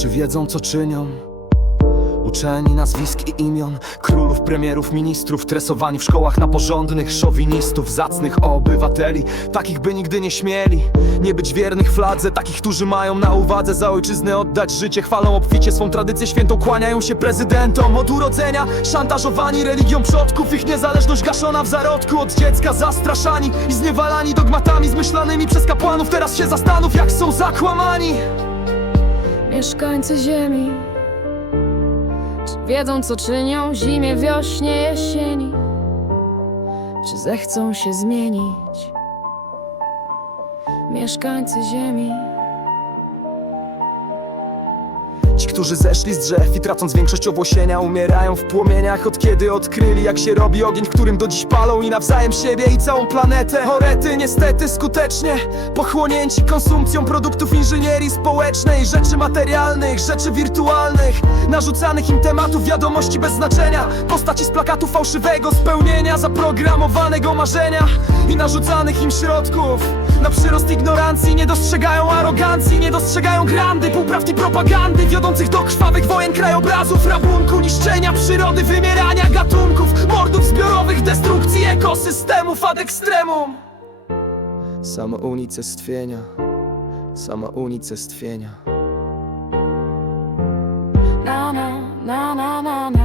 Czy wiedzą co czynią? Uczeni nazwisk i imion Królów, premierów, ministrów Tresowani w szkołach na porządnych Szowinistów, zacnych obywateli Takich by nigdy nie śmieli. Nie być wiernych fladze Takich, którzy mają na uwadze Za ojczyznę oddać życie Chwalą obficie swą tradycję świętą Kłaniają się prezydentom. Od urodzenia Szantażowani religią przodków Ich niezależność gaszona w zarodku. Od dziecka zastraszani i zniewalani Dogmatami zmyślanymi przez kapłanów Teraz się zastanów jak są zakłamani Mieszkańcy ziemi Czy wiedzą co czynią zimie, wiośnie, jesieni? Czy zechcą się zmienić? Mieszkańcy ziemi Ci, którzy zeszli z drzew i tracąc większość owłosienia Umierają w płomieniach od kiedy odkryli jak się robi ogień W którym do dziś palą i nawzajem siebie i całą planetę. Chorety niestety skutecznie pochłonięci konsumpcją produktów inżynierii społecznej Rzeczy materialnych, rzeczy wirtualnych Narzucanych im tematów wiadomości bez znaczenia Postaci z plakatu fałszywego spełnienia Zaprogramowanego marzenia i narzucanych im środków Na przyrost ignorancji. Nie dostrzegają arogancji Nie dostrzegają grandy, półprawd i propagandy Wiodących do krwawych wojen krajobrazów. Rabunku, niszczenia przyrody, wymierania gatunków. Mordów zbiorowych, destrukcji ekosystemów ad extremum Samo unicestwienia Sama unicestwienia. Na na na na na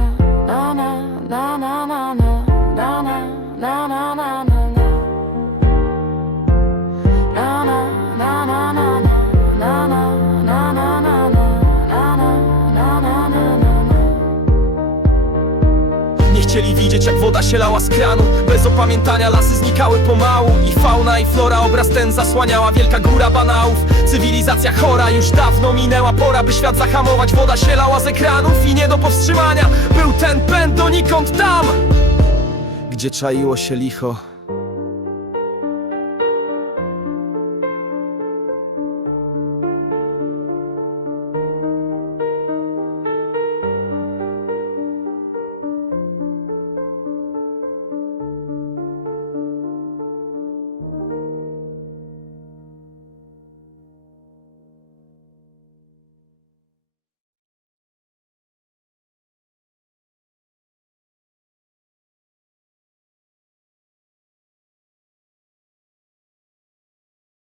widzieć jak woda się lała z kranu Bez opamiętania lasy znikały pomału. I fauna i flora obraz ten zasłaniała Wielka góra banałów. Cywilizacja chora już dawno minęła pora By świat zahamować. Woda się lała z ekranów i nie do powstrzymania. Był ten pęd donikąd tam Gdzie czaiło się licho